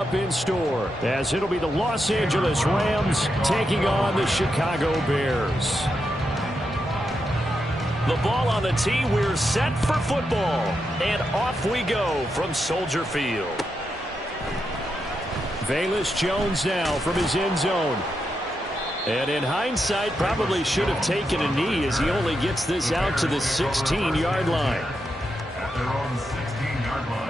Up in store as it'll be the Los Angeles Rams taking on the Chicago Bears. The ball on the tee. We're set for football. And off we go from Soldier Field. Velus Jones now from his end zone. And in hindsight, probably should have taken a knee as he only gets this out to the 16-yard line. They're on the 16-yard line.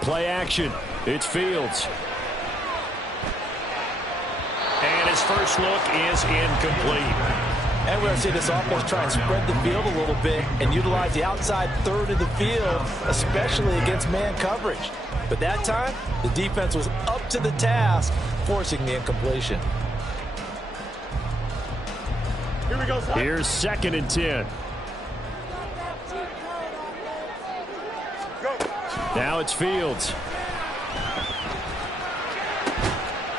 Play action. It's Fields. And his first look is incomplete. And we're going to see this offense try and spread the field a little bit and utilize the outside third of the field, especially against man coverage. But that time, the defense was up to the task, forcing the incompletion. Here we go, son. Here's 2nd and 10. Now it's Fields.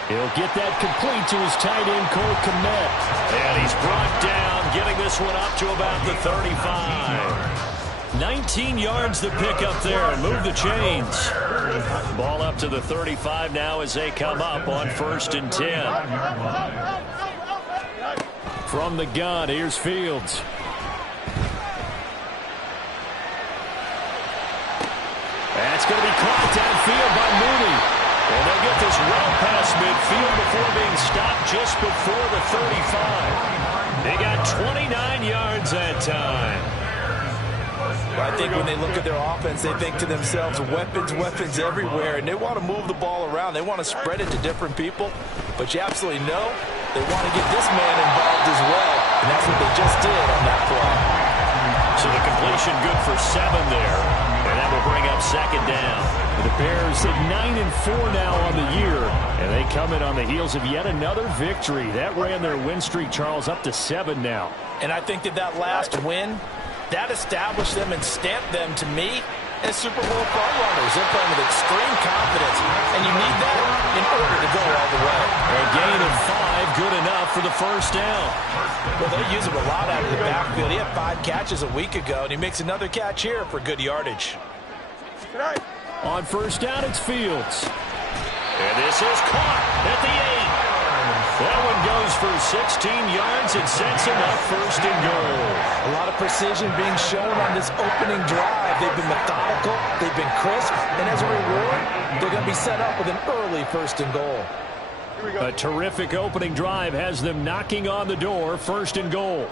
He'll get that complete to his tight end, Cole Kmet. And he's brought down, getting this one up to about the 35. 19 yards to pick up there and move the chains. Ball up to the 35 now as they come up on 1st and 10. From the gun, here's Fields. That's going to be caught downfield by Mooney. And they'll get this well past midfield before being stopped just before the 35. They got 29 yards that time. I think when they look at their offense, they think to themselves, weapons, weapons everywhere, and they want to move the ball around. They want to spread it to different people, but you absolutely know they want to get this man involved as well, and that's what they just did on that play. So the completion good for 7 there, and that will bring up 2nd down. The Bears at 9-4 now on the year, and they come in on the heels of yet another victory. That ran their win streak, Charles, up to 7 now. And I think that last win, that established them and stamped them, to me, as Super Bowl front-runners. They're playing with extreme confidence, and you need that in order to go all the way. A gain of 5, good enough for the 1st down. Well, they use him a lot out of the backfield. He had 5 catches a week ago, and he makes another catch here for good yardage. On 1st down, it's Fields. And this is caught at the 8. That one goes for 16 yards and sets him up 1st and goal. A lot of precision being shown on this opening drive. They've been methodical, they've been crisp, and as a reward, they're going to be set up with an early 1st and goal. A terrific opening drive has them knocking on the door, 1st and goal.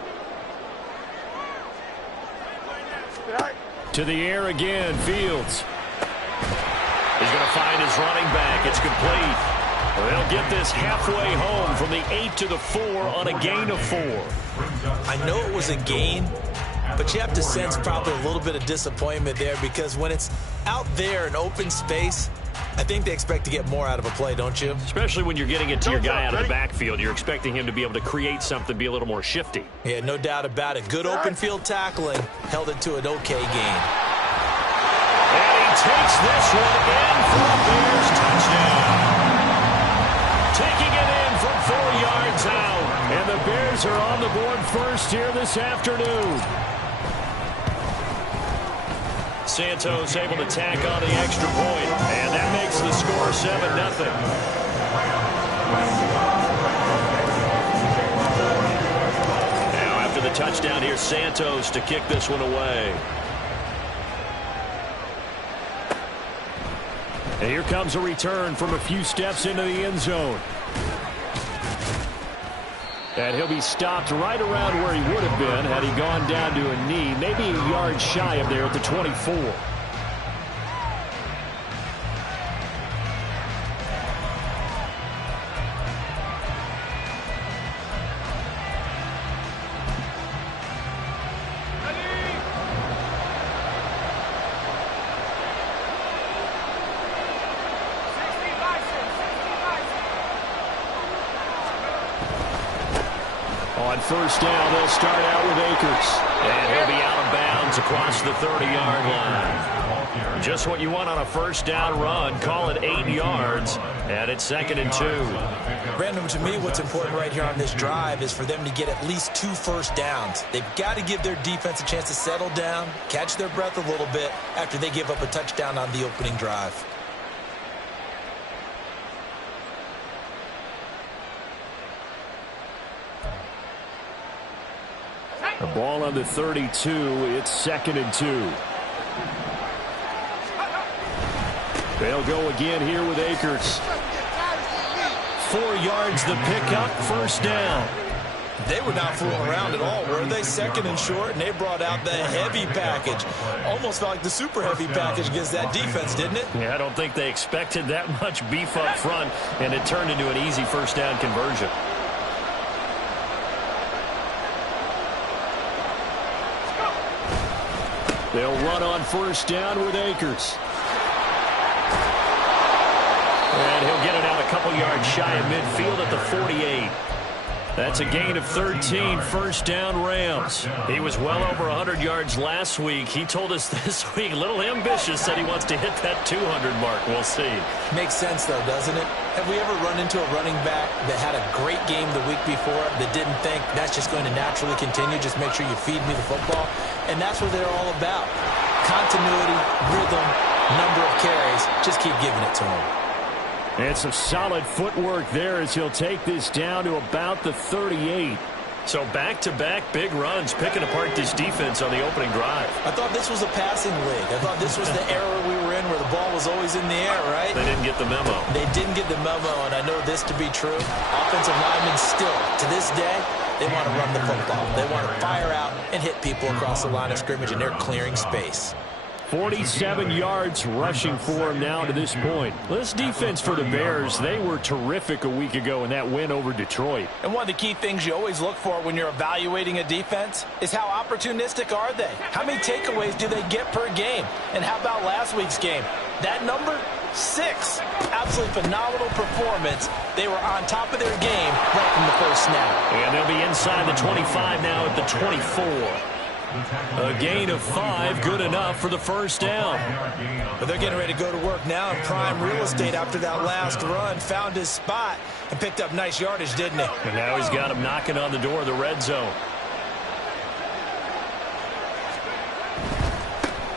To the air again, Fields. He's going to find his running back. It's complete. They'll get this halfway home from the 8 to the 4 on a gain of 4. I know it was a gain, but you have to sense probably a little bit of disappointment there, because when it's out there in open space, I think they expect to get more out of a play, don't you? Especially when you're getting it to your guy out of the backfield. You're expecting him to be able to create something, be a little more shifty. Yeah, no doubt about it. Good open field tackling held it to an okay gain. And he takes this one in for a Bears touchdown. Taking it in from 4 yards out. And the Bears are on the board first here this afternoon. Santos able to tack on the extra point, and that makes the score 7-0. Now after the touchdown, here's Santos to kick this one away. And here comes a return from a few steps into the end zone. And he'll be stopped right around where he would have been had he gone down to a knee, maybe a yard shy of there at the 24. On 1st down, they'll start out with Akers. And he'll be out of bounds across the 30-yard line. Just what you want on a first down run. Call it 8 yards, and it's 2nd and 2. Random, to me, what's important right here on this drive is for them to get at least 2 first downs. They've got to give their defense a chance to settle down, catch their breath a little bit after they give up a touchdown on the opening drive. The ball on the 32. It's 2nd and 2. They'll go again here with Akers. 4 yards the pickup, first down. They were not fooling around at all, were they? 2nd and short, and they brought out the heavy package. Almost felt like the super heavy package against that defense, didn't it? Yeah, I don't think they expected that much beef up front, and it turned into an easy first down conversion. They'll run on first down with Akers. And he'll get it out a couple yards shy of midfield at the 48. That's a gain of 13, first down Rams. He was well over 100 yards last week. He told us this week, a little ambitious, said he wants to hit that 200 mark. We'll see. Makes sense, though, doesn't it? Have we ever run into a running back that had a great game the week before that didn't think that's just going to naturally continue, just make sure you feed me the football? And that's what they're all about. Continuity, rhythm, number of carries. Just keep giving it to him. And some solid footwork there as he'll take this down to about the 38. So back-to-back big runs, picking apart this defense on the opening drive. I thought this was a passing league. I thought this was the era we were in where the ball was always in the air, right? They didn't get the memo. They didn't get the memo, and I know this to be true. Offensive linemen still, to this day, they want to run the football. They want to fire out and hit people across the line of scrimmage, and they're clearing space. 47 yards rushing for him now to this point. This defense for the Bears, they were terrific a week ago in that win over Detroit. And one of the key things you always look for when you're evaluating a defense is how opportunistic are they? How many takeaways do they get per game? And how about last week's game? That number? 6. Absolutely phenomenal performance. They were on top of their game right from the first snap. And they'll be inside the 25 now at the 24. A gain of 5, good enough for the first down. But they're getting ready to go to work now in prime real estate after that last run. Found his spot and picked up nice yardage, didn't he? And now he's got him knocking on the door of the red zone.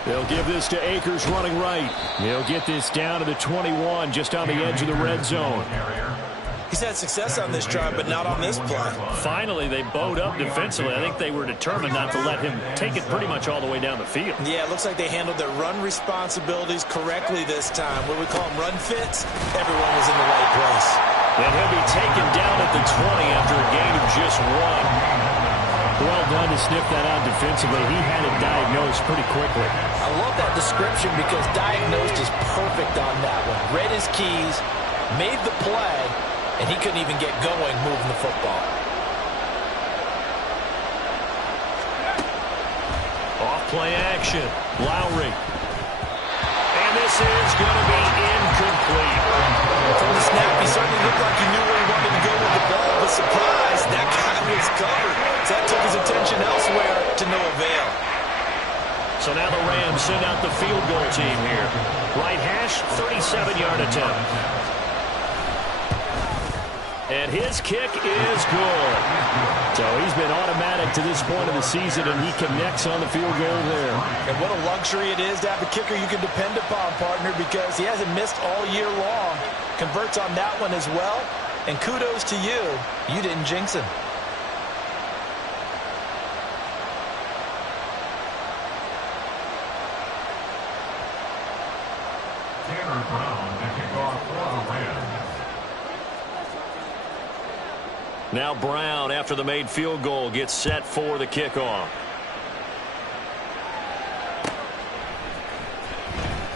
They'll give this to Akers running right. He'll get this down to the 21, just on the edge of the red zone. He's had success on this drive, but not on this play. Finally, they bowed up defensively. I think they were determined not to let him take it pretty much all the way down the field. Yeah, it looks like they handled their run responsibilities correctly this time. What we call them run fits, everyone was in the right place. And he'll be taken down at the 20 after a gain of just 1. Well done to sniff that out defensively. He had it diagnosed pretty quickly. I love that description because diagnosed is perfect on that one. Read his keys, made the play, and he couldn't even get going moving the football. Off-play action. Lowry. And this is going to be incomplete. From the snap, he certainly looked like he knew where he wanted to go with the ball, but surprise, that guy was covered. So that took his attention elsewhere to no avail. So now the Rams send out the field goal team here. Right hash, 37-yard attempt. And his kick is good. So he's been automatic to this point of the season, and he connects on the field goal there. And what a luxury it is to have a kicker you can depend upon, partner, because he hasn't missed all year long. Converts on that one as well. And kudos to you. You didn't jinx him. Tanner Brown to kick off for the Rams. Now Brown, after the made field goal, gets set for the kickoff.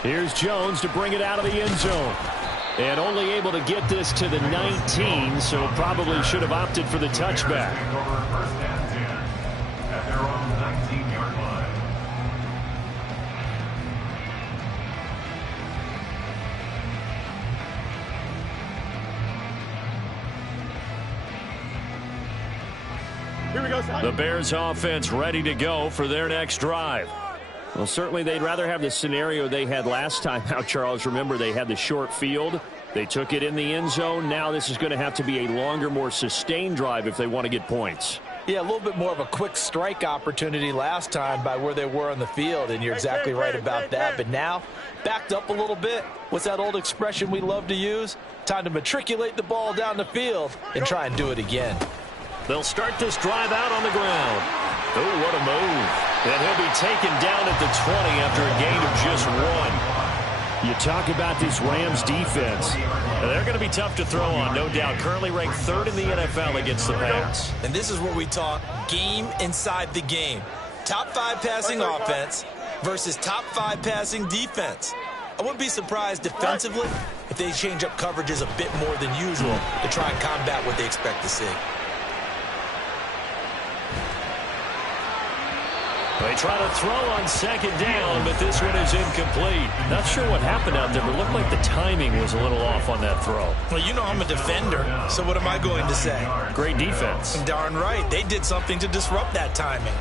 Here's Jones to bring it out of the end zone. And only able to get this to the 19, so probably should have opted for the touchback. First and 10 at their own 19-yard line. The Bears offense ready to go for their next drive. Well, certainly they'd rather have the scenario they had last time out, Charles. Remember, they had the short field. They took it in the end zone. Now this is going to have to be a longer, more sustained drive if they want to get points. Yeah, a little bit more of a quick strike opportunity last time by where they were on the field, and you're exactly right about that. But now, backed up a little bit. What's that old expression we love to use? Time to matriculate the ball down the field and try and do it again. They'll start this drive out on the ground. Oh, what a move. And he'll be taken down at the 20 after a gain of just 1. You talk about this Rams defense. They're going to be tough to throw on, no doubt. Currently ranked 3rd in the NFL against the pass. And this is where we talk game inside the game. Top 5 passing offense versus top 5 passing defense. I wouldn't be surprised defensively if they change up coverages a bit more than usual to try and combat what they expect to see. They try to throw on 2nd down, but this one is incomplete. Not sure what happened out there, but it looked like the timing was a little off on that throw. Well, you know I'm a defender, so what am I going to say? Great defense. Darn right. They did something to disrupt that timing.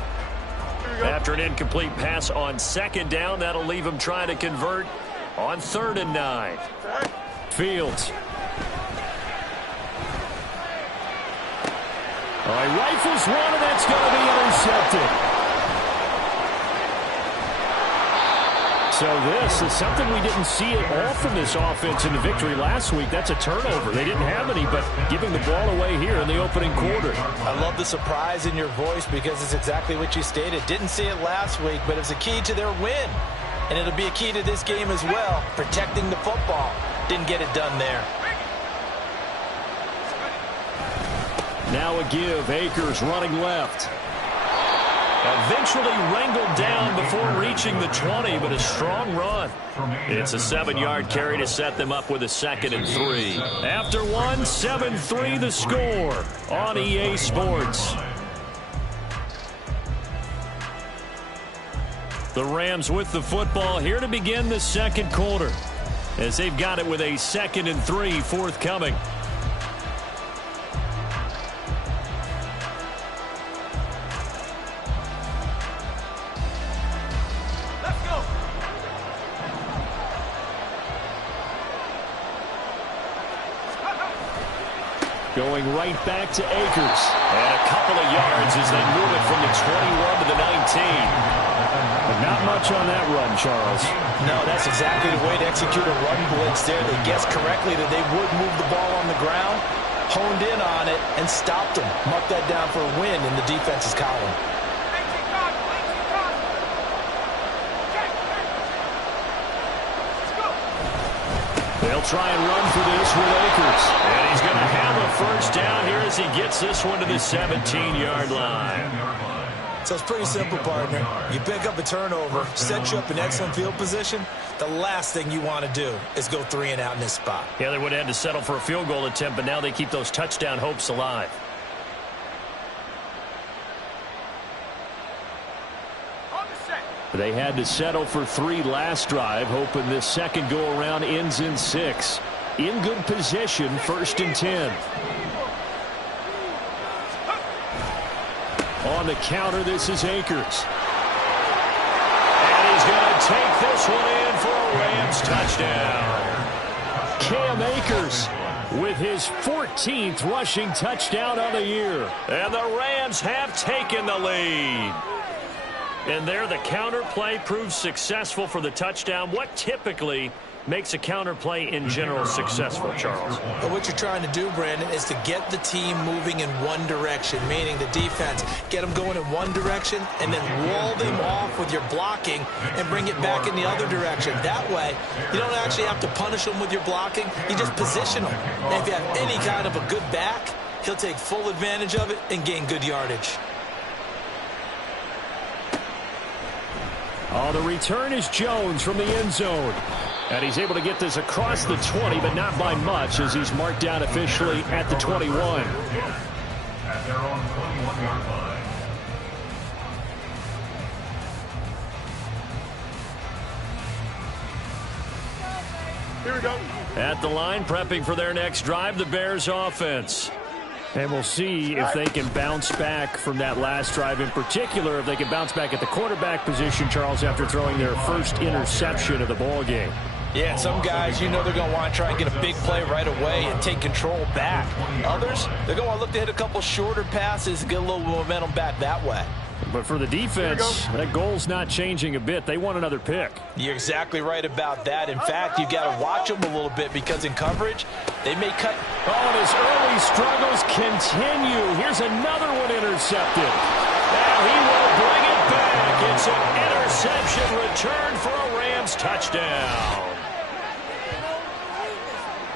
After an incomplete pass on 2nd down, that'll leave him trying to convert on 3rd and 9. Fields. All right, rifles one, and that's going to be intercepted. So this is something we didn't see at all from this offense in the victory last week. That's a turnover. They didn't have any, but giving the ball away here in the opening quarter. I love the surprise in your voice because it's exactly what you stated. Didn't see it last week, but it's a key to their win. And it'll be a key to this game as well, protecting the football. Didn't get it done there. Now a give. Akers running left. Eventually wrangled down before reaching the 20, but a strong run. It's a 7-yard carry to set them up with a 2nd and 3. After 1, 7-3 the score on EA Sports. The Rams with the football here to begin the 2nd quarter, as they've got it with a 2nd and 3 forthcoming. Going right back to Akers. And a couple of yards as they move it from the 21 to the 19. But not much on that run, Charles. No, that's exactly the way to execute a run blitz there. They guessed correctly that they would move the ball on the ground, honed in on it, and stopped them. Marked that down for a win in the defense's column. They'll try and run for this with Akers. And he's going to have a first down here as he gets this one to the 17-yard line. So it's pretty simple, partner. You pick up a turnover, set you up in excellent field position. The last thing you want to do is go 3 and out in this spot. Yeah, they would have had to settle for a field goal attempt, but now they keep those touchdown hopes alive. They had to settle for 3 last drive, hoping this second go-around ends in 6. In good position, 1st and 10. On the counter, this is Akers. And he's going to take this one in for a Rams touchdown. Cam Akers with his 14th rushing touchdown on the year. And the Rams have taken the lead. And there, the counter play proves successful for the touchdown. What typically makes a counter play in general successful, Charles? But what you're trying to do, Brandon, is to get the team moving in one direction, meaning the defense. Get them going in one direction and then wall them off with your blocking and bring it back in the other direction. That way, you don't actually have to punish them with your blocking. You just position them. And if you have any kind of a good back, he'll take full advantage of it and gain good yardage. Oh, the return is Jones from the end zone. And he's able to get this across the 20, but not by much, as he's marked down officially at the 21. At their own 21-yard line. Here we go. At the line, prepping for their next drive, the Bears offense. And we'll see if they can bounce back from that last drive, in particular, if they can bounce back at the quarterback position, Charles, after throwing their first interception of the ball game. Yeah, some guys, you know they're going to want to try and get a big play right away and take control back. Others, they're going to want to look to hit a couple shorter passes and get a little momentum back that way. But for the defense, that goal's not changing a bit. They want another pick. You're exactly right about that. In fact, you've got to watch them a little bit because in coverage, they may cut. Oh, and his early struggles continue. Here's another one intercepted. Now he will bring it back. It's an interception return for a Rams touchdown.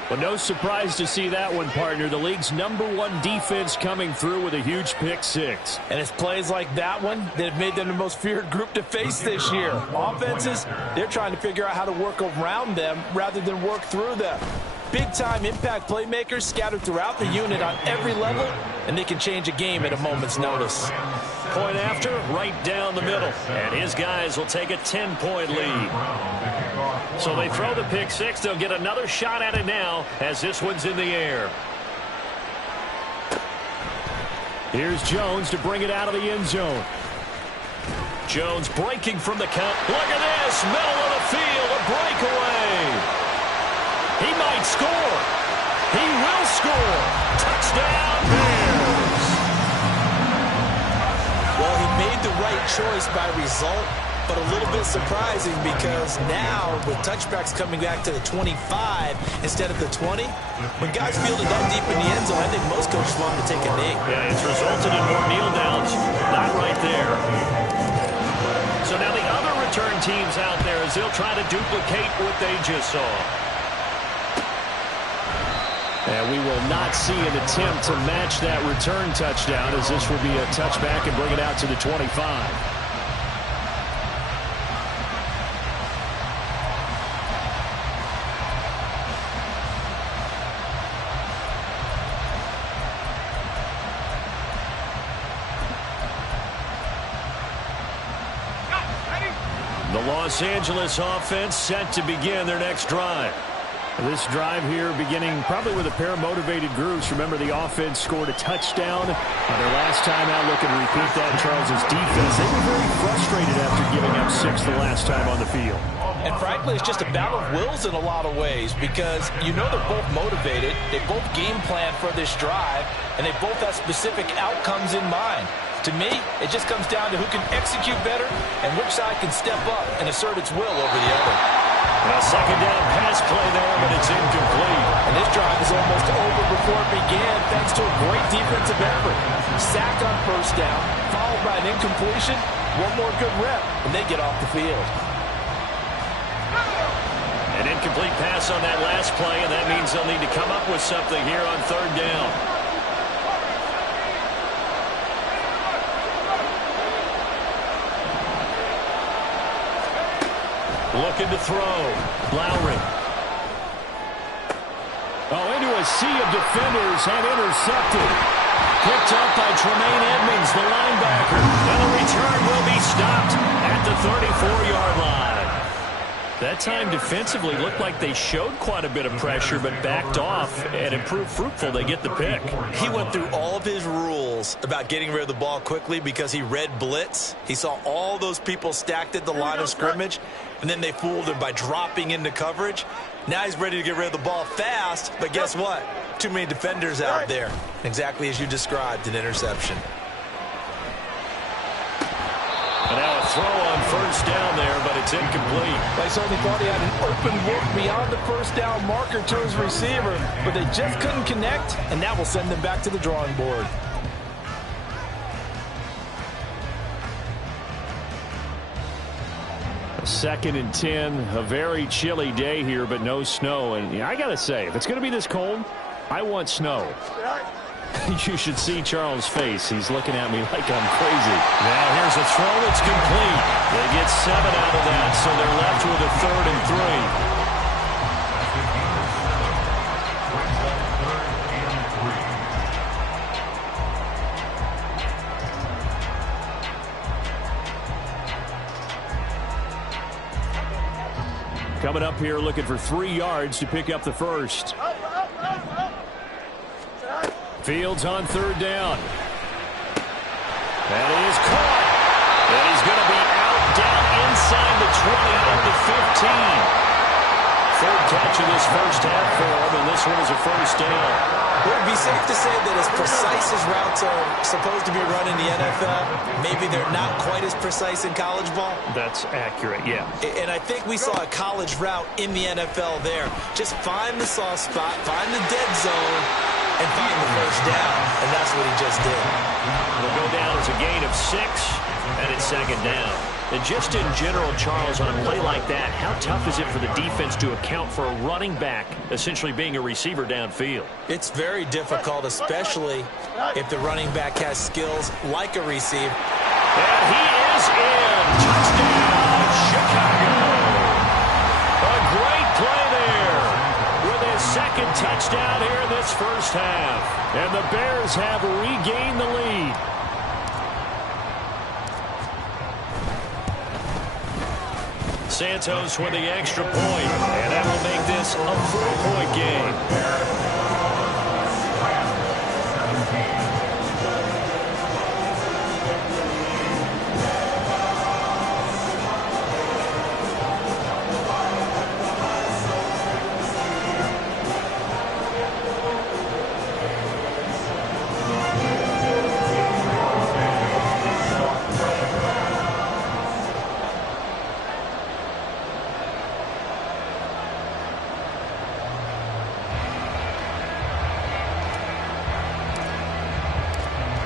Well, no surprise to see that one, partner. The league's #1 defense coming through with a huge pick six. And it's plays like that one that have made them the most feared group to face this year. Offenses, they're trying to figure out how to work around them rather than work through them. Big-time impact playmakers scattered throughout the unit on every level, and they can change a game at a moment's notice. Point after, right down the middle. And his guys will take a 10-point lead. So they throw the pick six. They'll get another shot at it now as this one's in the air. Here's Jones to bring it out of the end zone. Jones breaking from the count. Look at this. Middle of the field. A breakaway. He might score. He will score. Touchdown, Bears. Well, he made the right choice by result, but a little bit surprising because now with touchbacks coming back to the 25 instead of the 20, when guys fielded that deep in the end zone, I think most coaches want to take a knee. Yeah, it's resulted in more kneel downs. Not right there. So now the other return teams out there as they'll try to duplicate what they just saw. And we will not see an attempt to match that return touchdown as this will be a touchback and bring it out to the 25. The Los Angeles offense set to begin their next drive. This drive here beginning probably with a pair of motivated groups. Remember, the offense scored a touchdown on their last time out. Looking to repeat that. Charles's defense, they were very frustrated after giving up 6 the last time on the field. And frankly, it's just a battle of wills in a lot of ways because you know they're both motivated. They both game plan for this drive, and they both have specific outcomes in mind. To me, it just comes down to who can execute better and which side can step up and assert its will over the other. A second down pass play there, but it's incomplete. And this drive is almost over before it began thanks to a great defensive effort. Sack on first down, followed by an incompletion. One more good rep, and they get off the field. An incomplete pass on that last play, and that means they'll need to come up with something here on third down. Looking to throw. Lowry. Oh, into a sea of defenders and intercepted. Picked up by Tremaine Edmonds, the linebacker. And the return will be stopped at the 34-yard line. That time defensively looked like they showed quite a bit of pressure but backed off and improved fruitful. They get the pick. He went through all of his rules about getting rid of the ball quickly because he read blitz. He saw all those people stacked at the line of scrimmage, and then they fooled him by dropping into coverage. Now he's ready to get rid of the ball fast, but guess what? Too many defenders out there. Exactly as you described, an interception. And now a throw on first down there, but it's incomplete. They certainly thought he had an open look beyond the first down marker to his receiver, but they just couldn't connect, and that will send them back to the drawing board. Second and 10, a very chilly day here, but no snow. And I got to say, if it's going to be this cold, I want snow. You should see Charles' face. He's looking at me like I'm crazy. Now here's a throw. It's complete. They get 7 out of that, so they're left with a 3rd and 3. Coming up here looking for 3 yards to pick up the first. Fields on third down. And he is caught. And he's going to be out down inside the 20 at the 15. Third catch of this first half for him, and this one is a first down. It would be safe to say that as precise as routes are supposed to be run in the NFL, maybe they're not quite as precise in college ball. That's accurate, yeah. And I think we saw a college route in the NFL there. Just find the soft spot, find the dead zone, and find the first down. And that's what he just did. It'll go down as a gain of 6, and it's second down. And just in general, Charles, on a play like that, how tough is it for the defense to account for a running back essentially being a receiver downfield? It's very difficult, especially if the running back has skills like a receiver. And he is in. Touchdown, Chicago. A great play there with his second touchdown here in this first half. And the Bears have regained the lead. Santos with the extra point, and that will make this a 4-point game.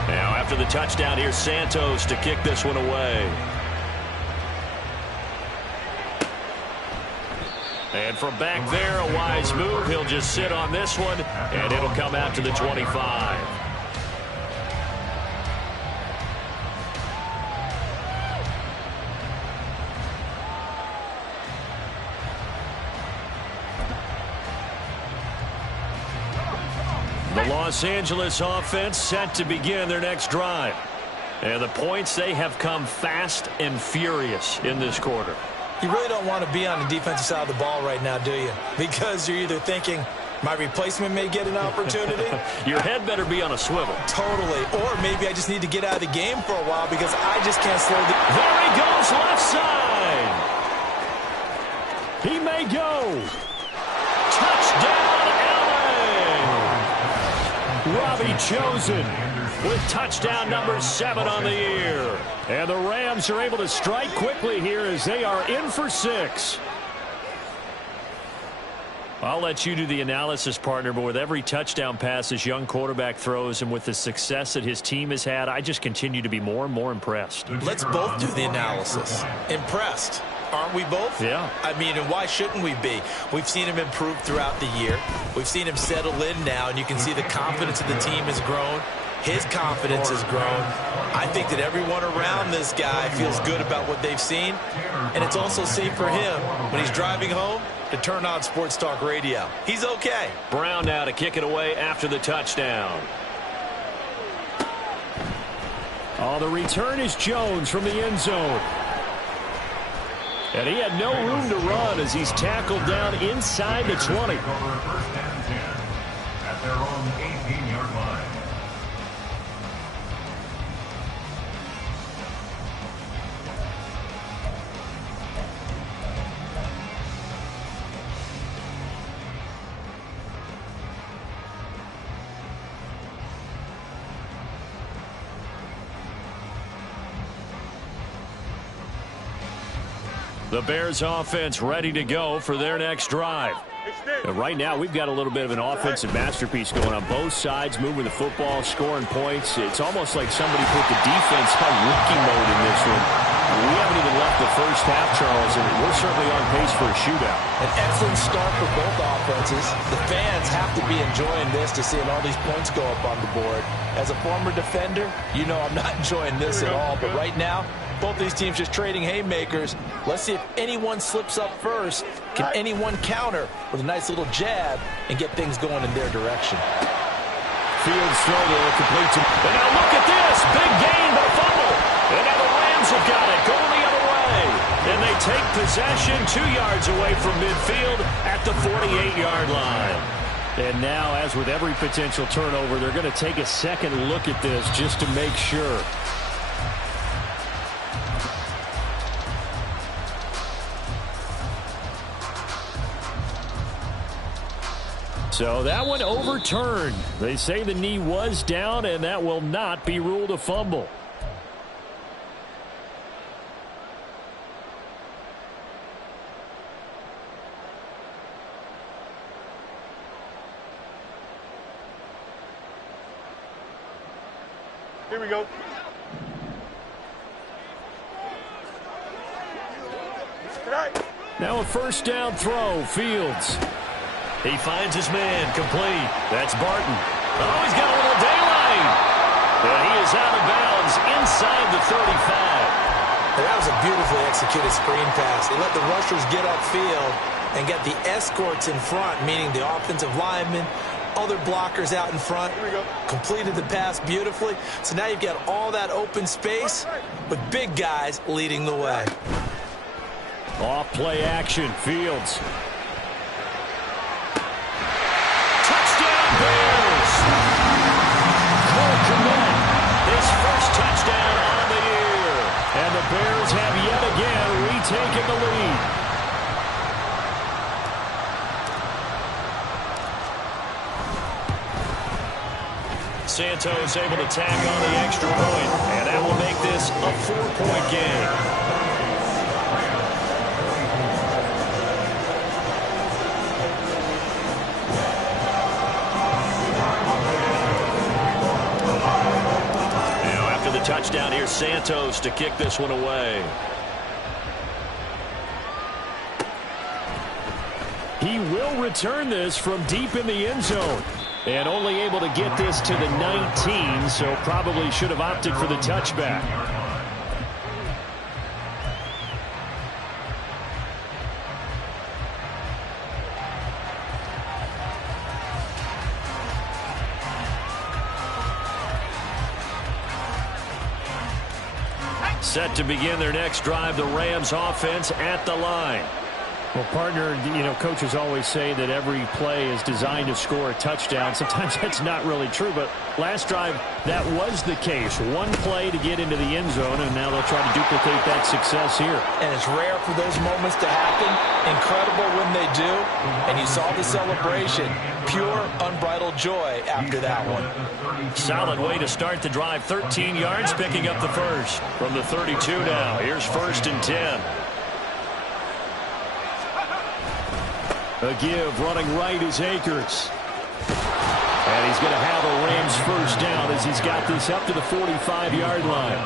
After the touchdown, here's Santos to kick this one away. And from back there, a wise move. He'll just sit on this one, and it'll come out to the 25. The Los Angeles offense set to begin their next drive. And the points, they have come fast and furious in this quarter. You really don't want to be on the defensive side of the ball right now, do you? Because you're either thinking, my replacement may get an opportunity. Your head better be on a swivel. Totally. Or maybe I just need to get out of the game for a while because I just can't slow the... There he goes, left side. He may go. Touchdown, Robbie Chosen with touchdown number 7 on the year. And the Rams are able to strike quickly here as they are in for 6. I'll let you do the analysis, partner, but with every touchdown pass this young quarterback throws and with the success that his team has had, I just continue to be more and more impressed. Let's both do the analysis. Impressed. Aren't we both? Yeah. I mean, and why shouldn't we be? We've seen him improve throughout the year. We've seen him settle in now, and you can see the confidence of the team has grown. His confidence has grown. I think that everyone around this guy feels good about what they've seen, and it's also safe for him when he's driving home to turn on Sports Talk Radio. He's okay. Brown now to kick it away after the touchdown. Oh, the return is Jones from the end zone. And he had no room to run as he's tackled down inside the 20. At their own 18-yard line. The Bears offense ready to go for their next drive. And right now, we've got a little bit of an offensive masterpiece going on both sides, moving the football, scoring points. It's almost like somebody put the defense on rookie mode in this one. We haven't even left the first half, Charles, and we're certainly on pace for a shootout. An excellent start for both offenses. The fans have to be enjoying this to seeing all these points go up on the board. As a former defender, you know I'm not enjoying this at all. But right now, both these teams just trading haymakers. Let's see if anyone slips up first. Can anyone counter with a nice little jab and get things going in their direction? Fields throw there, complete to... And now look at this. Big gain, but a fumble. And now the Rams have got it, going the other way. And they take possession 2 yards away from midfield at the 48-yard line. And now, as with every potential turnover, they're going to take a second look at this just to make sure. So that one overturned. They say the knee was down, and that will not be ruled a fumble. Here we go. Now a first down throw, Fields. He finds his man, complete. That's Barton. Oh, he's got a little daylight. And he is out of bounds inside the 35. That was a beautifully executed screen pass. They let the rushers get upfield and get the escorts in front, meaning the offensive linemen, other blockers out in front. Completed the pass beautifully. So now you've got all that open space with big guys leading the way. Off play action, Fields. His first touchdown on the year. And the Bears have yet again retaken the lead. Santos able to tack on the extra point, and that will make this a 4-point game. Touchdown here, Santos to kick this one away. He will return this from deep in the end zone. And only able to get this to the 19, so probably should have opted for the touchback. Set to begin their next drive, the Rams offense at the line. Well, partner, you know, coaches always say that every play is designed to score a touchdown. Sometimes that's not really true, but last drive, that was the case. One play to get into the end zone, and now they'll try to duplicate that success here. And it's rare for those moments to happen. Incredible when they do. And you saw the celebration. Pure, unbridled joy after that one. Solid way to start the drive. 13 yards, picking up the first. From the 32 now, here's 1st and 10. A give, running right is Akers. And he's going to have a Rams first down as he's got this up to the 45-yard line.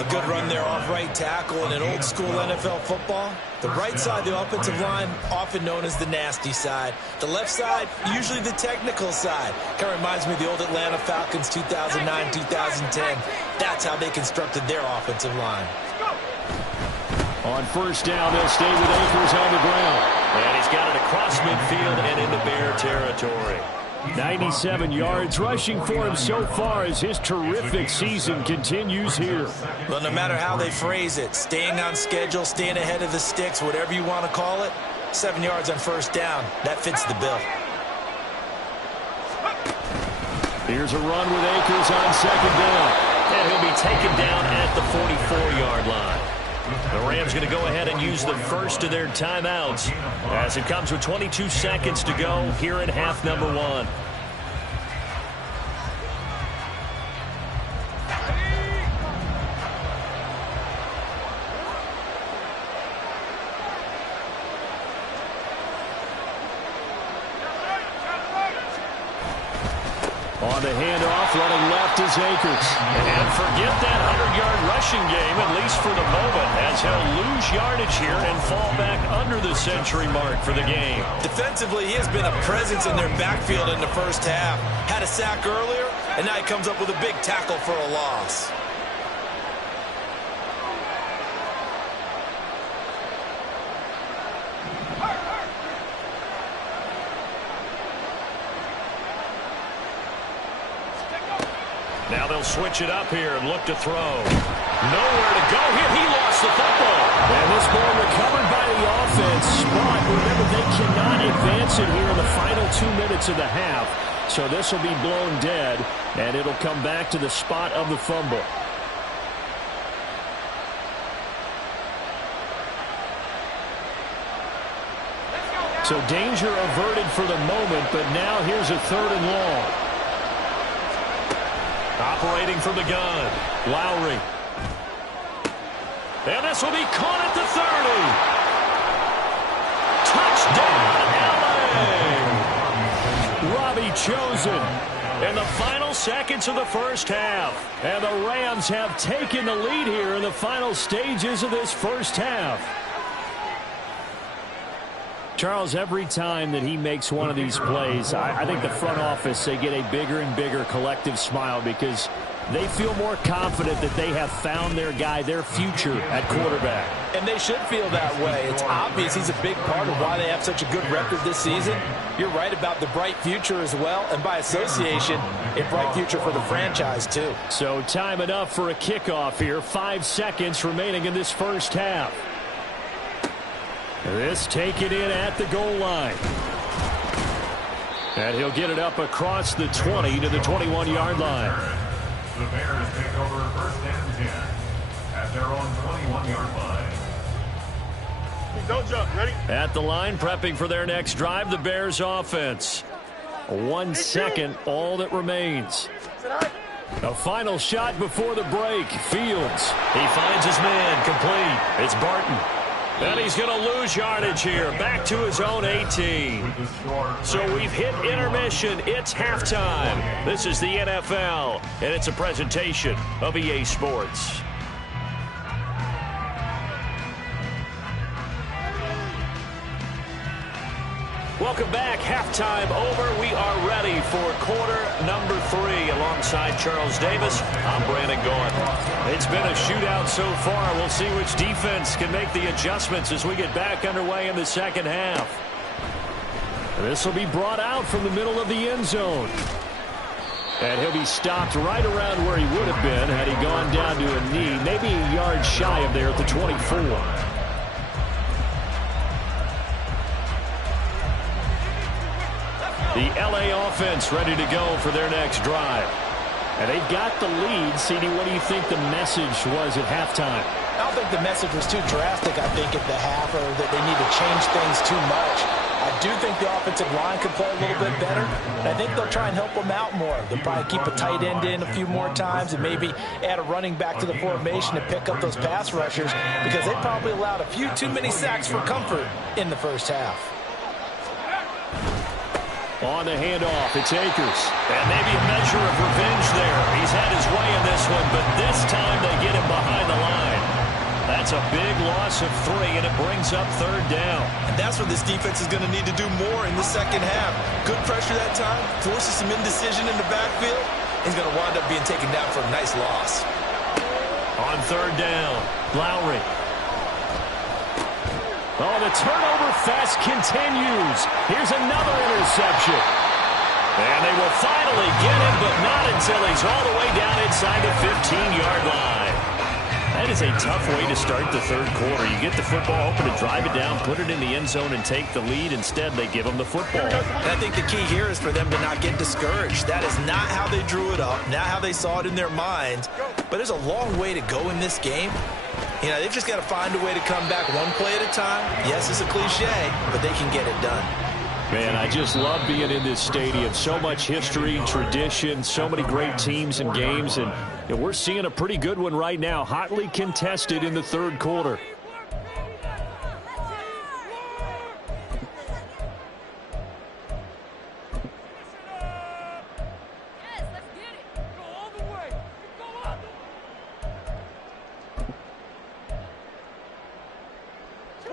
A good run there off right tackle in an old-school NFL football. The right side, the offensive line, often known as the nasty side. The left side, usually the technical side. Kind of reminds me of the old Atlanta Falcons 2009, 2010. That's how they constructed their offensive line. On first down, they'll stay with Akers on the ground. And he's got it across midfield and into Bear territory. 97 yards rushing for him so far as his terrific season continues here. Well, no matter how they phrase it, staying on schedule, staying ahead of the sticks, whatever you want to call it, 7 yards on first down, that fits the bill. Here's a run with Akers on second down. And he'll be taken down at the 44-yard line. The Rams going to go ahead and use the first of their timeouts as it comes with 22 seconds to go here in half number 1. On the handoff, running left is Akers. And forget that 100-yard rushing game, at least for the moment, as he'll lose yardage here and fall back under the century mark for the game. Defensively, he has been a presence in their backfield in the first half. Had a sack earlier, and now he comes up with a big tackle for a loss. Now they'll switch it up here and look to throw. Nowhere to go here. He lost the football. And this ball recovered by the the offense, but remember, they cannot advance it here in the final 2 minutes of the half. So this will be blown dead, and it'll come back to the spot of the fumble. So danger averted for the moment, but now here's a 3rd and long. Operating from the gun, Lowry. And this will be caught at the 30. Touchdown, L.A. Robbie Chosen in the final seconds of the first half. And the Rams have taken the lead here in the final stages of this first half. Charles, every time that he makes one of these plays, I think the front office, they get a bigger and bigger collective smile because they feel more confident that they have found their guy, their future at quarterback. And they should feel that way. It's obvious he's a big part of why they have such a good record this season. You're right about the bright future as well, and by association, a bright future for the franchise too. So time enough for a kickoff here. 5 seconds remaining in this first half. This taken in at the goal line. And he'll get it up across the 20 to the 21-yard line. The Bears take over 1st and 10 at their own 21-yard line. Don't jump. Ready? At the line, prepping for their next drive, the Bears offense. 1 second, all that remains. A final shot before the break. Fields. He finds his man, complete. It's Barton. And he's going to lose yardage here, back to his own 18. So we've hit intermission. It's halftime. This is the NFL, and it's a presentation of EA Sports. Welcome back. Halftime over. We are ready for quarter number 3. Alongside Charles Davis, I'm Brandon Gaudin. It's been a shootout so far. We'll see which defense can make the adjustments as we get back underway in the second half. This will be brought out from the middle of the end zone. And he'll be stopped right around where he would have been had he gone down to a knee, maybe a yard shy of there at the 24. The L.A. offense ready to go for their next drive. And they've got the lead. CD, what do you think the message was at halftime? I don't think the message was too drastic, I think, at the half, or that they need to change things too much. I do think the offensive line could play a little bit better. And I think they'll try and help them out more. They'll probably keep a tight end in a few more times and maybe add a running back to the formation to pick up those pass rushers because they probably allowed a few too many sacks for comfort in the first half. On the handoff, it's Akers. And maybe a measure of revenge there. He's had his way in this one, but this time they get him behind the line. That's a big loss of 3, and it brings up 3rd down. And that's what this defense is going to need to do more in the second half. Good pressure that time, forces some indecision in the backfield. He's going to wind up being taken down for a nice loss. On 3rd down, Lowry. Oh, the turnover fest continues. Here's another interception. And they will finally get him, but not until he's all the way down inside the 15-yard line. That is a tough way to start the 3rd quarter. You get the football, hoping to drive it down, put it in the end zone, and take the lead. Instead, they give them the football. And I think the key here is for them to not get discouraged. That is not how they drew it up, not how they saw it in their minds. But there's a long way to go in this game. You know, they've just got to find a way to come back one play at a time. Yes, it's a cliche, but they can get it done. Man, I just love being in this stadium. So much history, tradition, so many great teams and games. And we're seeing a pretty good one right now, hotly contested in the 3rd quarter.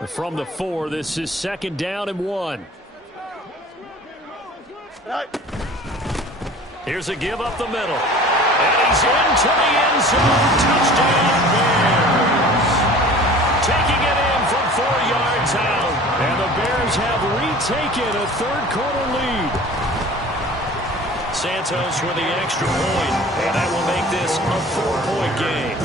From the 4, this is 2nd down and 1. Here's a give up the middle. And he's into the end zone. Touchdown, Bears. Taking it in from 4 yards out. And the Bears have retaken a 3rd quarter lead. Santos with the extra point. And that will make this a 4-point game.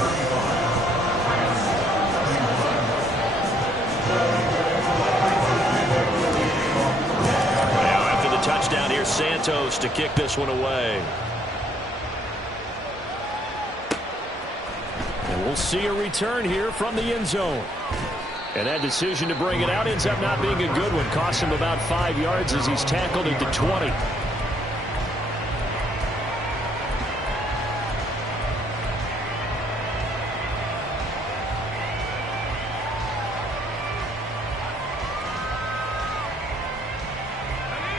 Santos to kick this one away. And we'll see a return here from the end zone. And that decision to bring it out ends up not being a good one. Costs him about 5 yards as he's tackled at the 20.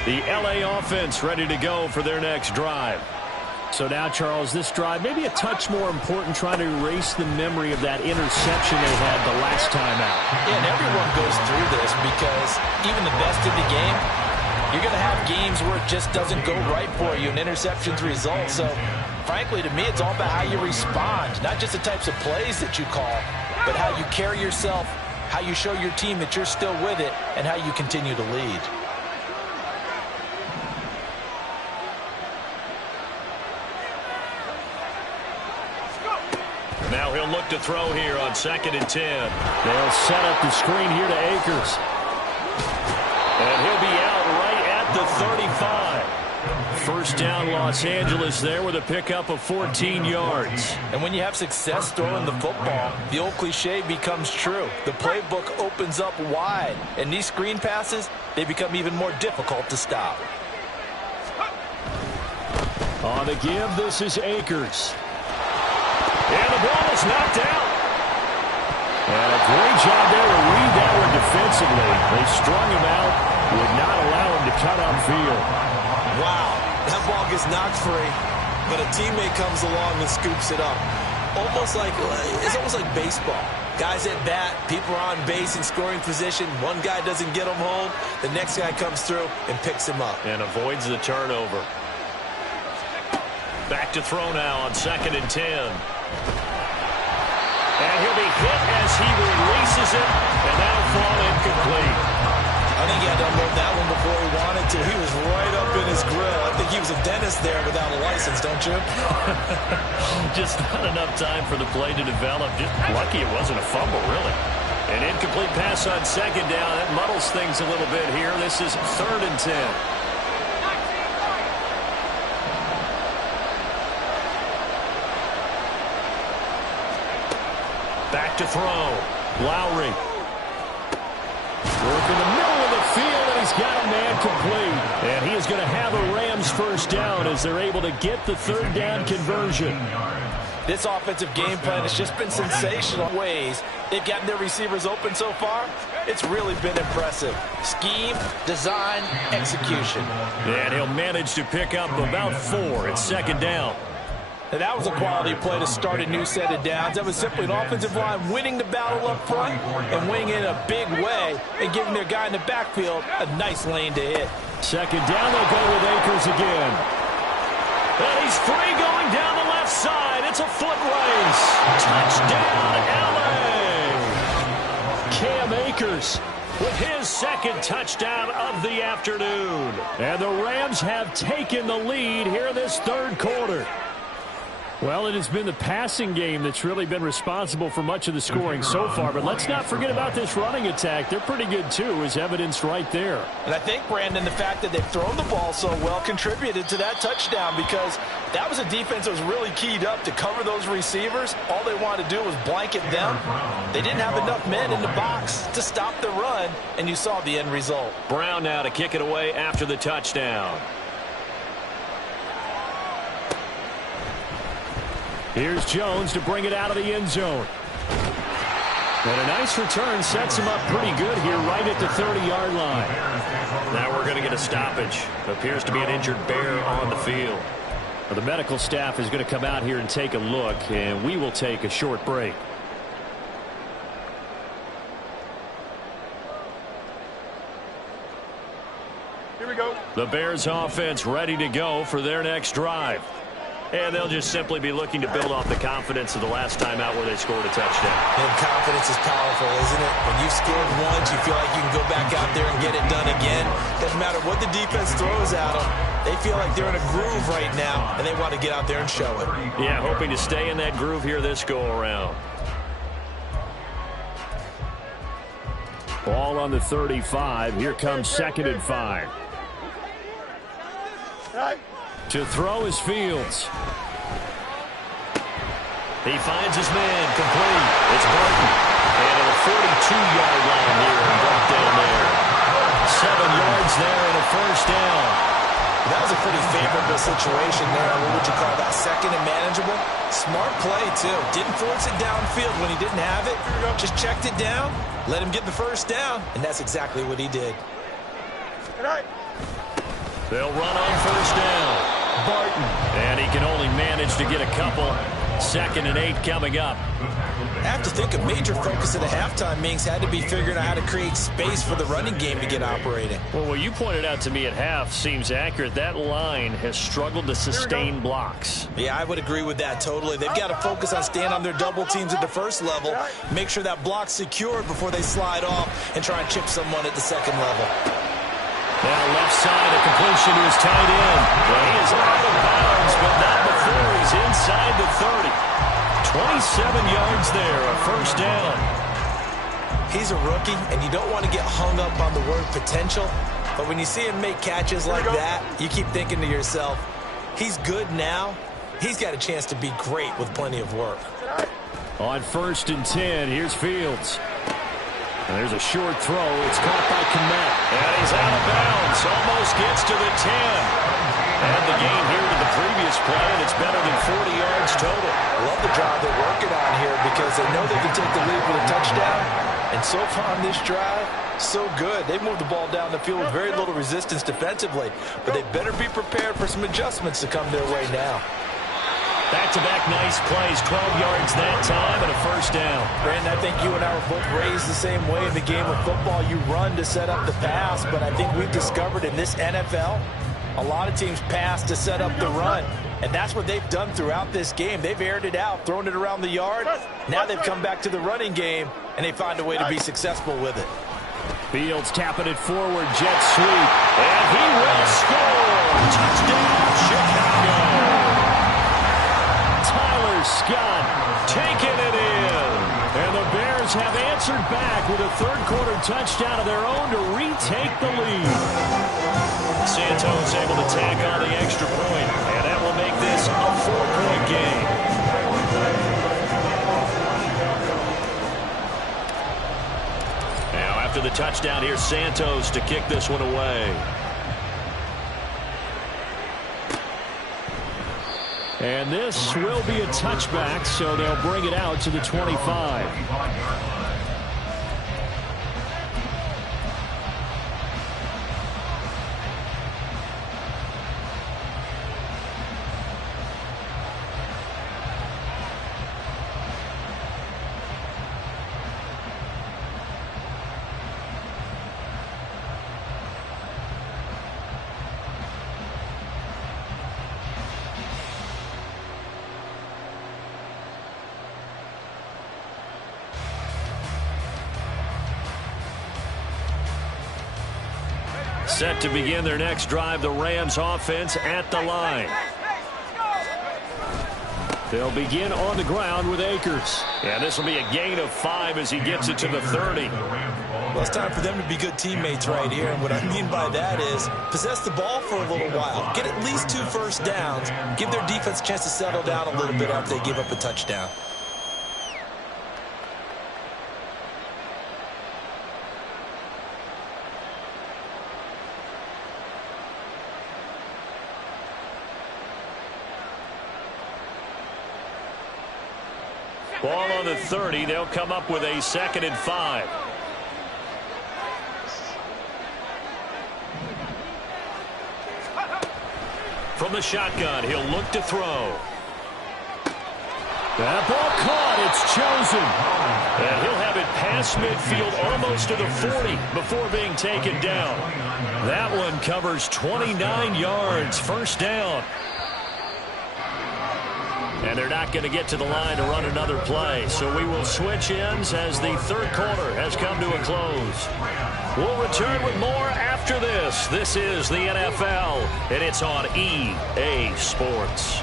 The LA offense ready to go for their next drive. So now, Charles, this drive maybe a touch more important, trying to erase the memory of that interception they had the last time out. Yeah, and everyone goes through this because even the best in the game, you're going to have games where it just doesn't go right for you and interceptions result. So, frankly, to me, it's all about how you respond, not just the types of plays that you call, but how you carry yourself, how you show your team that you're still with it, and how you continue to lead. Now he'll look to throw here on 2nd and 10. They'll set up the screen here to Akers. And he'll be out right at the 35. First down, Los Angeles there with a pickup of 14 yards. And when you have success throwing the football, the old cliche becomes true. The playbook opens up wide. And these screen passes, they become even more difficult to stop. On the give, this is Akers. And the ball is knocked out. And a great job there to read that one defensively. They strung him out, would not allow him to cut upfield. Wow, that ball gets knocked free, but a teammate comes along and scoops it up. It's almost like baseball. Guys at bat, people are on base in scoring position. One guy doesn't get him home. The next guy comes through and picks him up. And avoids the turnover. Back to throw now on 2nd and 10. And he'll be hit as he releases it, and that'll fall incomplete. I think he had to unload that one before he wanted to. He was right up in his grill. I think he was a dentist there without a license, don't you? Just not enough time for the play to develop. Just lucky it wasn't a fumble, really. An incomplete pass on 2nd down. That muddles things a little bit here. This is 3rd and 10. Back to throw. Lowry. Work in the middle of the field, and he's got a man complete. And he is going to have a Rams first down as they're able to get the 3rd down conversion. This offensive game plan has just been sensational ways. They've gotten their receivers open so far. It's really been impressive. Scheme, design, execution. And he'll manage to pick up about 4 at 2nd down. And that was a quality play to start a new set of downs. That was simply an offensive line winning the battle up front and winning in a big way and giving their guy in the backfield a nice lane to hit. 2nd down, they'll go with Akers again. And he's free going down the left side. It's a foot race. Touchdown, LA. Cam Akers with his 2nd touchdown of the afternoon. And the Rams have taken the lead here in this 3rd quarter. Well, it has been the passing game that's really been responsible for much of the scoring so far. But let's not forget about this running attack. They're pretty good, too, as evidenced right there. And I think, Brandon, the fact that they've thrown the ball so well contributed to that touchdown because that was a defense that was really keyed up to cover those receivers. All they wanted to do was blanket them. They didn't have enough men in the box to stop the run, and you saw the end result. Brown now to kick it away after the touchdown. Here's Jones to bring it out of the end zone. And a nice return sets him up pretty good here right at the 30-yard line. Now we're going to get a stoppage. Appears to be an injured Bear on the field. Well, the medical staff is going to come out here and take a look, and we will take a short break. Here we go. The Bears offense ready to go for their next drive. And they'll just simply be looking to build off the confidence of the last time out where they scored a touchdown. And confidence is powerful, isn't it? When you've scored once, you feel like you can go back out there and get it done again. Doesn't matter what the defense throws at them. They feel like they're in a groove right now, and they want to get out there and show it. Yeah, hoping to stay in that groove here this go-around. Ball on the 35. Here comes 2nd and 5. To throw is Fields. He finds his man, complete. It's Barton. And at a 42-yard line here and brought down there. 7 yards there and a first down. That was a pretty favorable situation there. What would you call that? Second and manageable? Smart play, too. Didn't force it downfield when he didn't have it. Just checked it down, let him get the first down, and that's exactly what he did. They'll run on first down. Barton. And he can only manage to get a couple. 2nd and 8 coming up. I have to think a major focus at the halftime, Minks, had to be figuring out how to create space for the running game to get operating. Well, what you pointed out to me at half seems accurate. That line has struggled to sustain blocks. Yeah, I would agree with that totally. They've got to focus on staying on their double teams at the first level, make sure that block's secured before they slide off and try and chip someone at the second level. Now left side, a completion to his tight end. Well, he is out of bounds, but not before he's inside the 30. 27 yards there, a first down. He's a rookie, and you don't want to get hung up on the word potential, but when you see him make catches like that, you keep thinking to yourself, he's good now. He's got a chance to be great with plenty of work. On 1st and 10, here's Fields. And there's a short throw. It's caught by Kmet. And he's out of bounds. Almost gets to the 10. And the gain here to the previous play, and it's better than 40 yards total. Love the drive they're working on here because they know they can take the lead with a touchdown. And so far on this drive, so good. They've moved the ball down the field with very little resistance defensively. But they better be prepared for some adjustments to come their way now. Back-to-back nice plays, 12 yards that time and a first down. Brandon, I think you and I were both raised the same way in the game of football. You run to set up the pass, but I think we've discovered in this NFL, a lot of teams pass to set up the run. And that's what they've done throughout this game. They've aired it out, thrown it around the yard. Now they've come back to the running game, and they find a way to be successful with it. Fields tapping it forward, jet sweep. And he will score! Touchdown, Chicago! Scott taking it in. And the Bears have answered back with a third-quarter touchdown of their own to retake the lead. Santos able to tack on the extra point, and that will make this a 4-point game. Now after the touchdown, here's Santos to kick this one away. And this will be a touchback, so they'll bring it out to the 25. Set to begin their next drive, the Rams offense at the line. They'll begin on the ground with Akers. And this will be a gain of 5 as he gets it to the 30. Well, it's time for them to be good teammates right here. And what I mean by that is possess the ball for a little while. Get at least 2 first downs. Give their defense a chance to settle down a little bit after they give up a touchdown. Ball on the 30. They'll come up with a 2nd and 5. From the shotgun, he'll look to throw. That ball caught. It's chosen. And he'll have it past midfield almost to the 40 before being taken down. That one covers 29 yards. First down. And they're not going to get to the line to run another play. So we will switch ends as the third quarter has come to a close. We'll return with more after this. This is the NFL, and it's on EA Sports.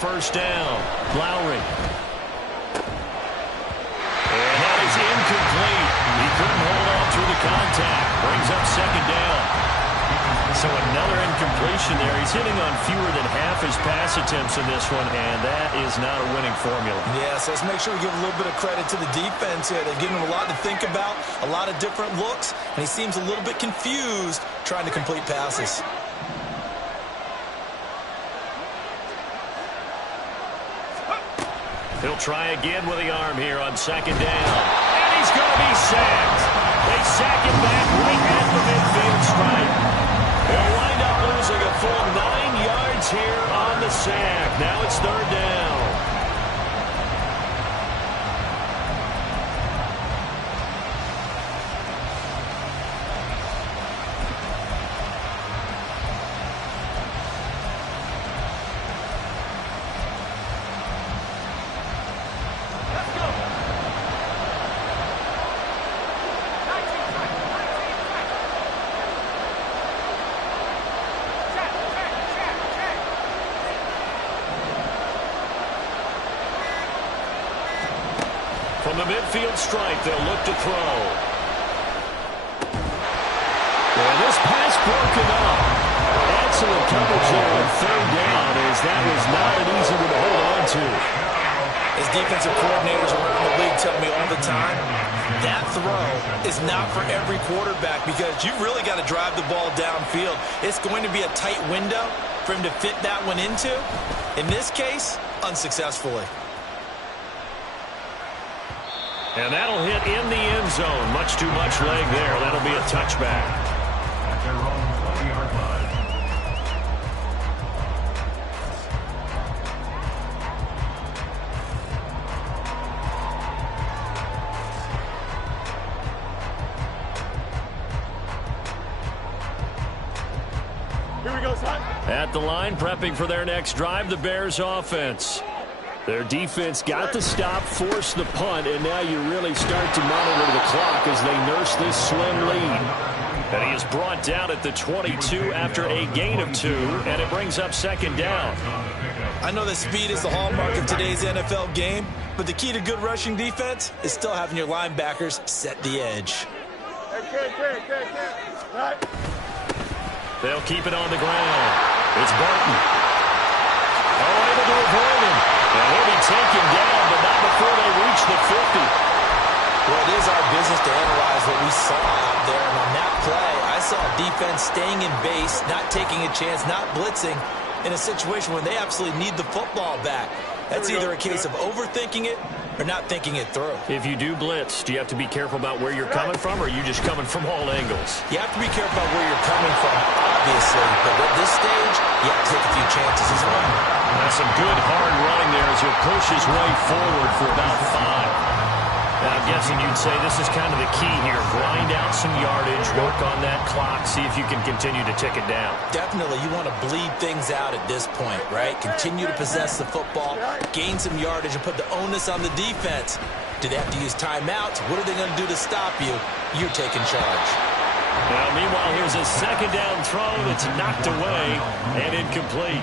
first down. Lowry. And that is incomplete. He couldn't hold on through the contact. Brings up second down. So another incompletion there. He's hitting on fewer than half his pass attempts in this one, and that is not a winning formula. Yes, let's make sure we give a little bit of credit to the defense here. They've given him a lot to think about, a lot of different looks, and he seems a little bit confused trying to complete passes. He'll try again with the arm here on second down. And he's going to be sacked. They sack him back right at the midfield stripe. They'll wind up losing a full 9 yards here on the sack. Now it's third down. From the midfield stripe, they'll look to throw. And this pass broken up. Excellent coverage there on third down, as that was not an easy one to hold on to. As defensive coordinators around the league tell me all the time, that throw is not for every quarterback because you've really got to drive the ball downfield. It's going to be a tight window for him to fit that one into. In this case, unsuccessfully. And that'll hit in the end zone. Much too much leg there. That'll be a touchback. At their own 20-yard line. Here we go, son. At the line, prepping for their next drive, the Bears offense. Their defense got the stop, forced the punt, and now you really start to monitor the clock as they nurse this slim lead. And he is brought down at the 22 after a gain of 2, and it brings up second down. I know that speed is the hallmark of today's NFL game, but the key to good rushing defense is still having your linebackers set the edge. They'll keep it on the ground. It's Barton. Oh, able to avoid him. And he'll be taken down, but not before they reach the 50. Well, it is our business to analyze what we saw out there. And on that play, I saw defense staying in base, not taking a chance, not blitzing in a situation where they absolutely need the football back. That's either a case of overthinking it or not thinking it through. If you do blitz, do you have to be careful about where you're coming from, or are you just coming from all angles? You have to be careful about where you're coming from, obviously. But at this stage, you have to take a few chances as well. That's some good hard running there as he'll push his way forward for about 5. Now, I'm guessing you'd say this is kind of the key here. Grind out some yardage, work on that clock, see if you can continue to tick it down. Definitely, you want to bleed things out at this point, right? Continue to possess the football, gain some yardage, and put the onus on the defense. Do they have to use timeouts? What are they going to do to stop you? You're taking charge. Now, meanwhile, here's a second down throw that's knocked away and incomplete.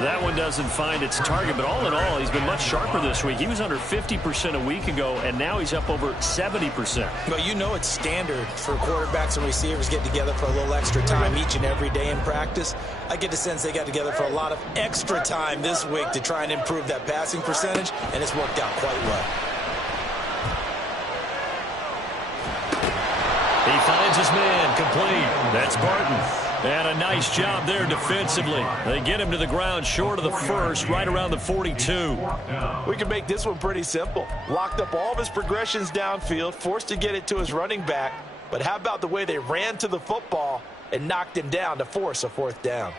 That one doesn't find its target, but all in all, he's been much sharper this week. He was under 50% a week ago, and now he's up over 70%. Well, you know it's standard for quarterbacks and receivers get together for a little extra time each and every day in practice. I get the sense they got together for a lot of extra time this week to try and improve that passing percentage, and it's worked out quite well. He finds his man complete. That's Barton. And a nice job there defensively. They get him to the ground short of the first, right around the 42. We can make this one pretty simple. Locked up all of his progressions downfield, forced to get it to his running back. But how about the way they ran to the football and knocked him down to force a fourth down?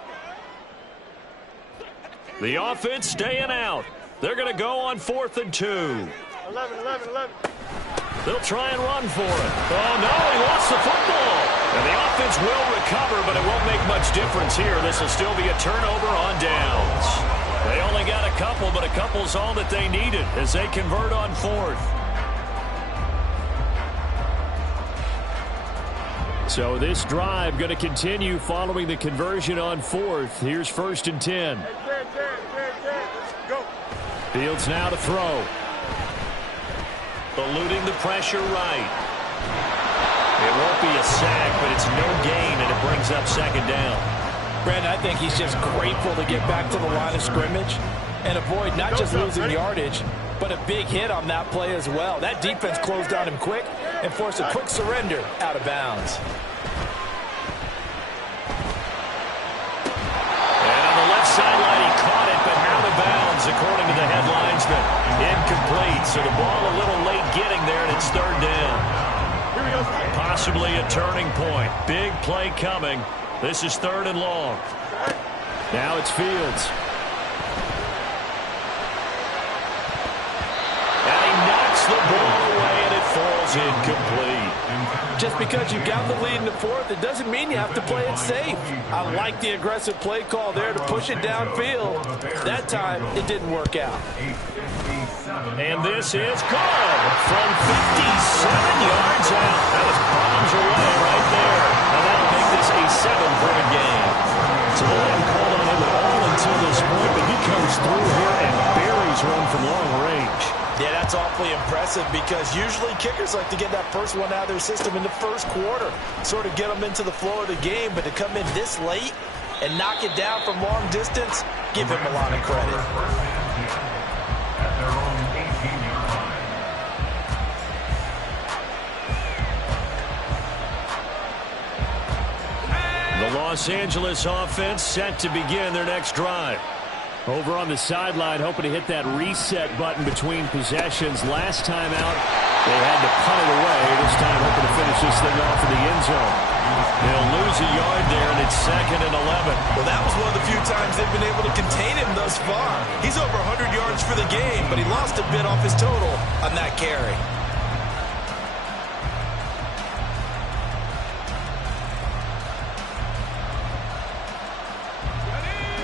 The offense staying out. They're going to go on 4th and 2. 11. They'll try and run for it. Oh, no, he lost the football. And the offense will recover, but it won't make much difference here. This will still be a turnover on downs. They only got a couple, but a couple's all that they needed as they convert on 4th. So this drive going to continue following the conversion on 4th. Here's 1st and 10. Fields now to throw. Eluding the pressure right. It won't be a sack, but it's no gain, and it brings up second down. Brandon, I think he's just grateful to get back to the line of scrimmage and avoid not just losing yardage, but a big hit on that play as well. That defense closed on him quick and forced a quick surrender out of bounds. And on the left sideline, he caught it, but out of bounds, according to the headlinesman. Incomplete, so the ball a little late getting there, and it's third down. Possibly a turning point. Big play coming. This is third and long. Now it's Fields. And he knocks the ball away, and it falls incomplete. Just because you got the lead in the fourth, it doesn't mean you have to play it safe. I like the aggressive play call there to push it downfield. That time, it didn't work out. And this is good from 57 yards out. That was bombs away right there. And that'll make this a 7-point game. So they haven't called on him at all until this point, but he comes through here and buries one from long range. Yeah, that's awfully impressive because usually kickers like to get that first one out of their system in the first quarter, sort of get them into the flow of the game, but to come in this late and knock it down from long distance, give him a lot of credit. At their own 18-yard line. The Los Angeles offense set to begin their next drive. Over on the sideline, hoping to hit that reset button between possessions. Last time out, they had to punt it away. This time, hoping to finish this thing off in the end zone. They'll lose a yard there, and it's 2nd and 11. Well, that was one of the few times they've been able to contain him thus far. He's over 100 yards for the game, but he lost a bit off his total on that carry.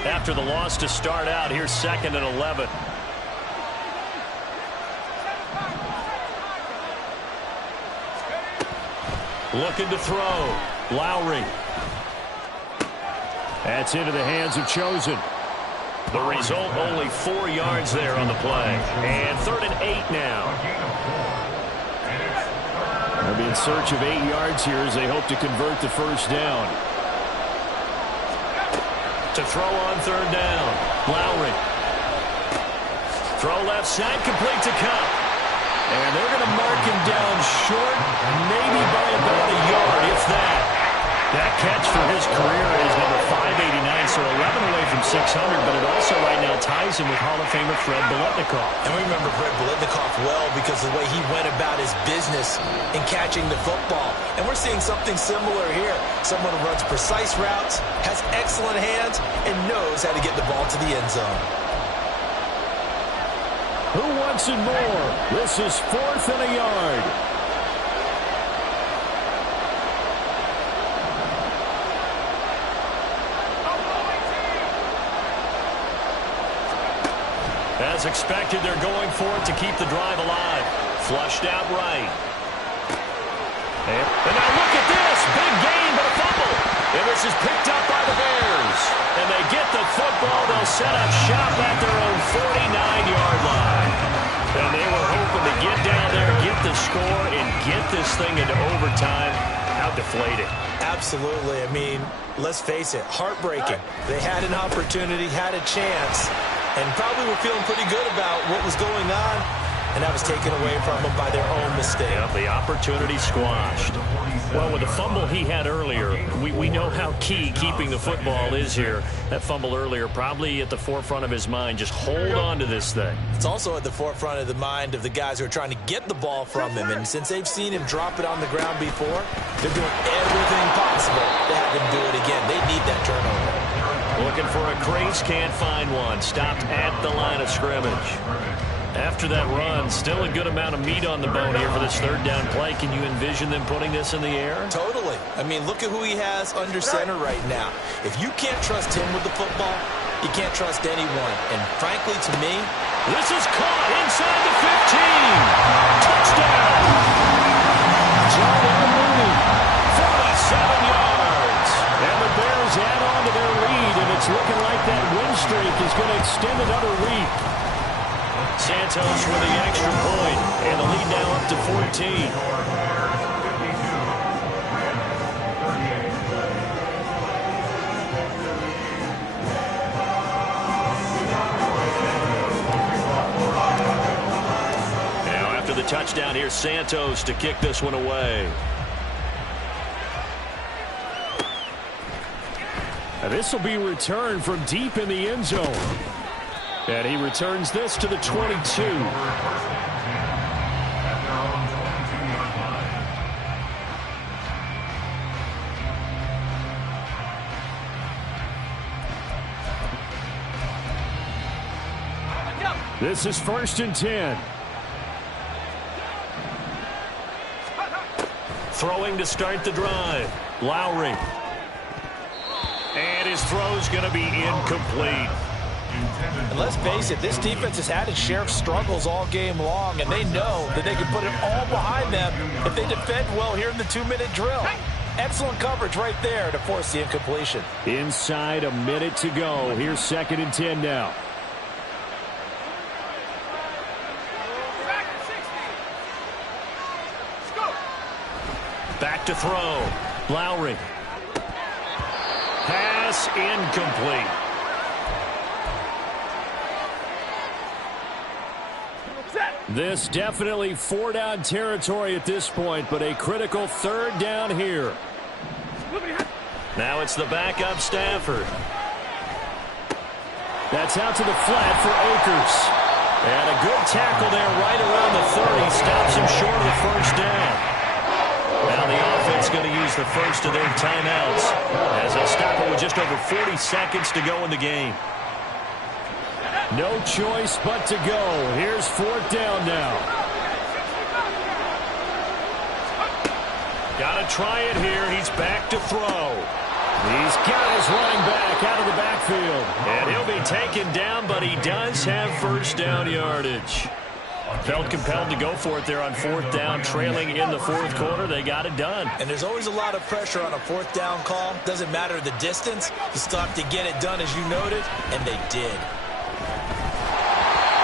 After the loss to start out, here's 2nd and 11. Looking to throw. Lowry. That's into the hands of Chosen. The result, only 4 yards there on the play. And 3rd and 8 now. They'll be in search of 8 yards here as they hope to convert the first down. To throw on 3rd down. Lowry. Throw left side, complete to Kupp. And they're going to mark him down short, maybe by about a yard, if that. That catch for his career is number 589, so 11 away from 600, but it also right now ties him with Hall of Famer Fred Biletnikoff. And we remember Fred Biletnikoff well because of the way he went about his business in catching the football. And we're seeing something similar here. Someone who runs precise routes, has excellent hands, and knows how to get the ball to the end zone. Who wants it more? This is 4th and a yard. As expected, they're going for it to keep the drive alive. Flushed out right. And now look at this. Big gain, but a fumble. And this is picked up by the Bears. And they get the football. They'll set up shop at their own 49-yard line. And they were hoping to get down there, get the score, and get this thing into overtime. How deflated. Absolutely. I mean, let's face it, heartbreaking. They had an opportunity, had a chance, and probably were feeling pretty good about what was going on, and that was taken away from them by their own mistake. Yep, the opportunity squashed. Well, with the fumble he had earlier, we know how key keeping the football is here. That fumble earlier probably at the forefront of his mind. Just hold on to this thing. It's also at the forefront of the mind of the guys who are trying to get the ball from him, and since they've seen him drop it on the ground before, they're doing everything possible to have him do it again. They need that turnover. Looking for a crease, can't find one. Stopped at the line of scrimmage. After that run, still a good amount of meat on the bone here for this 3rd down play. Can you envision them putting this in the air? Totally. I mean, look at who he has under center right now. If you can't trust him with the football, you can't trust anyone. And frankly, to me, this is caught inside the 15. Touchdown! John Mooney, 47 yards. And the Bears add on to their lead, and it's looking like that win streak is going to extend another week. 14. Now after the touchdown, here's Santos to kick this one away. And this will be returned from deep in the end zone. And he returns this to the 22. This is 1st and 10. Throwing to start the drive. Lowry. And his throw's going to be incomplete. And let's face it, this defense has had its share of struggles all game long, and they know that they can put it all behind them if they defend well here in the 2-minute drill. Excellent coverage right there to force the incompletion. Inside a minute to go. Here's 2nd and 10 now. Back to throw. Lowry. Pass incomplete. This definitely 4-down territory at this point, but a critical 3rd down here. Now it's the backup Stafford. That's out to the flat for Akers. And a good tackle there right around the 30. Stops him short of the 1st down. Now the offense going to use the first of their timeouts as they'll stop it with just over 40 seconds to go in the game. No choice but to go. Here's 4th down now. Got to try it here. He's back to throw. These guys running back out of the backfield. And he'll be taken down, but he does have 1st down yardage. Felt compelled to go for it there on 4th down, trailing in the 4th quarter. They got it done. And there's always a lot of pressure on a 4th down call. Doesn't matter the distance. You still have to get it done, as you noted, and they did.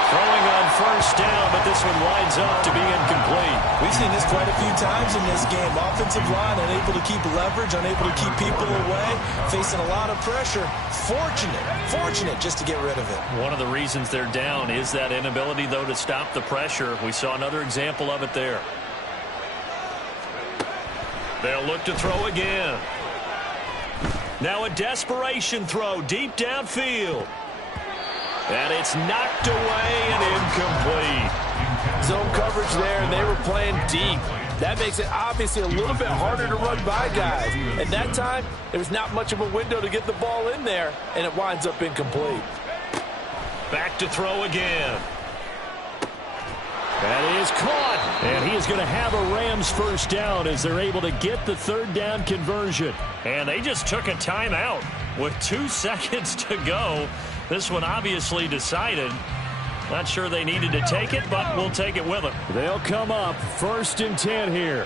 Throwing on 1st down, but this one winds up to be incomplete. We've seen this quite a few times in this game. Offensive line unable to keep leverage, unable to keep people away, facing a lot of pressure. Fortunate just to get rid of it. One of the reasons they're down is that inability, though, to stop the pressure. We saw another example of it there. They'll look to throw again. Now a desperation throw deep downfield. And it's knocked away and incomplete. Zone coverage there, and they were playing deep. That makes it obviously a little bit harder to run by guys. And that time, there was not much of a window to get the ball in there, and it winds up incomplete. Back to throw again. That is caught. And he is going to have a Rams 1st down as they're able to get the 3rd down conversion. And they just took a timeout with 2 seconds to go. This one obviously decided. Not sure they needed to take it, but we'll take it with them. They'll come up 1st and 10 here.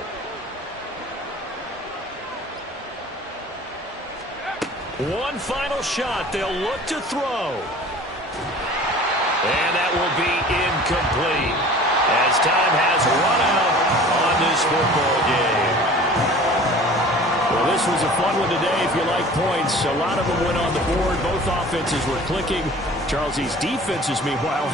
One final shot. They'll look to throw. And that will be incomplete as time has run out on this football game. Well, this was a fun one today if you like points. A lot of them went on the board. Both offenses were clicking. Charles, these defenses, meanwhile,